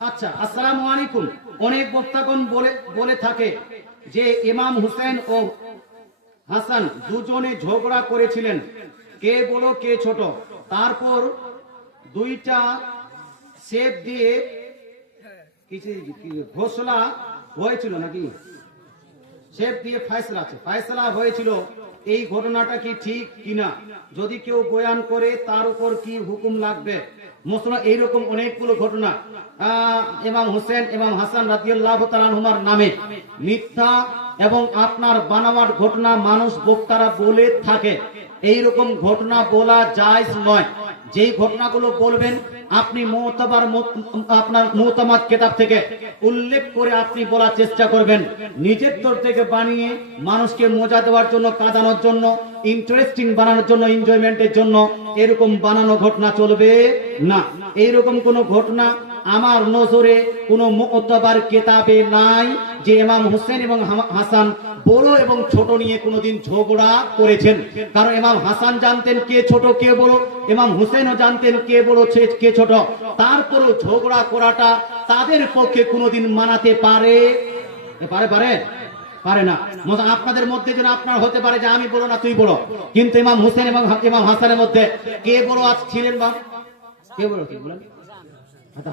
আচ্ছা, আসসালামু আলাইকুম। অনেক বক্তাগণ বলে থাকে যে ইমাম হুসেন ও হাসান দুজনে ঝগড়া করেছিলেন, কে বড় কে ছোট। তারপর দুইটা সেফ দিয়ে কিছু ঘোষণা হয়েছিল নাকি, সেফ দিয়ে ফায়সালা হয়েছিল। এই ঘটনাটা কি ঠিক কিনা, যদি কেউ বয়ান করে তার উপর কি হুকুম লাগবে? মুসলমান এইরকম অনেকগুলো ঘটনা ইমাম হোসেন ইমাম হাসান রাদিয়াল্লাহু তাআলা আনহুমার নামে মিথ্যা এবং আপনার বানাওয়ার ঘটনা মানুষ বক্তারা বলে থাকে। এইরকম ঘটনা বলা জায়েজ নয়। যেই ঘটনাগুলো বলবেন আপনি আপনার মুতামাদ কিতাব থেকে উল্লেখ করে আপনি বলার চেষ্টা করবেন। নিজের তরফ থেকে বানিয়ে মানুষকে মজা দেওয়ার জন্য, কাঁদানোর জন্য, ইন্টারেস্টিং বানানোর জন্য, এনজয়মেন্টের জন্য এরকম বানানো ঘটনা চলবে না। এইরকম কোন ঘটনা আমার নজরে কোন মুতাবার কিতাবে নাই যে ইমাম হোসেন এবং হাসান বড় এবং ছোট নিয়ে কোনদিন ঝগড়া করেছেন। কারণ ইমাম হাসান জানতেন কে ছোট কে বড়, ইমাম হোসেনও জানতেন কে বড় কে ছোট। তারপরও ঝগড়া করাটা তাদের পক্ষে কোনদিন মানাতে পারে না। আপনাদের মধ্যে যেন আপনার হতে পারে যে আমি বড় না তুই বড়, কিন্তু ইমাম হোসেন এবং ইমাম হাসানের মধ্যে কে বড় ছিলেন বা কে বড় কে বলেন?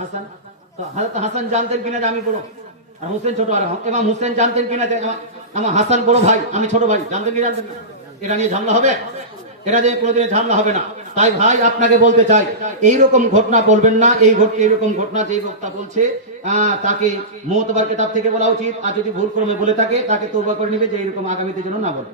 হাসান। তো হাসান জানতেন কিনা যে আমি বড় আর হোসেন ছোট, আর ইমাম হোসেন জানতেন কিনা যে আমার হাসান বড় ভাই আমি ছোট ভাই, জানতেন কি জানতেন না? এটা নিয়ে ঝামেলা হবে? এটা নিয়ে কোনোদিন ঝামেলা হবে না। তাই ভাই আপনাকে বলতে চাই, এইরকম ঘটনা বলবেন না। এইরকম ঘটনা যেই বক্তা বলছে তাকে মুতাবার কিতাব থেকে বলা উচিত, আর যদি ভুল ক্রমে বলে থাকে তাকে তওবা করে নিবে যে এইরকম আগামীতে যেন না বলে।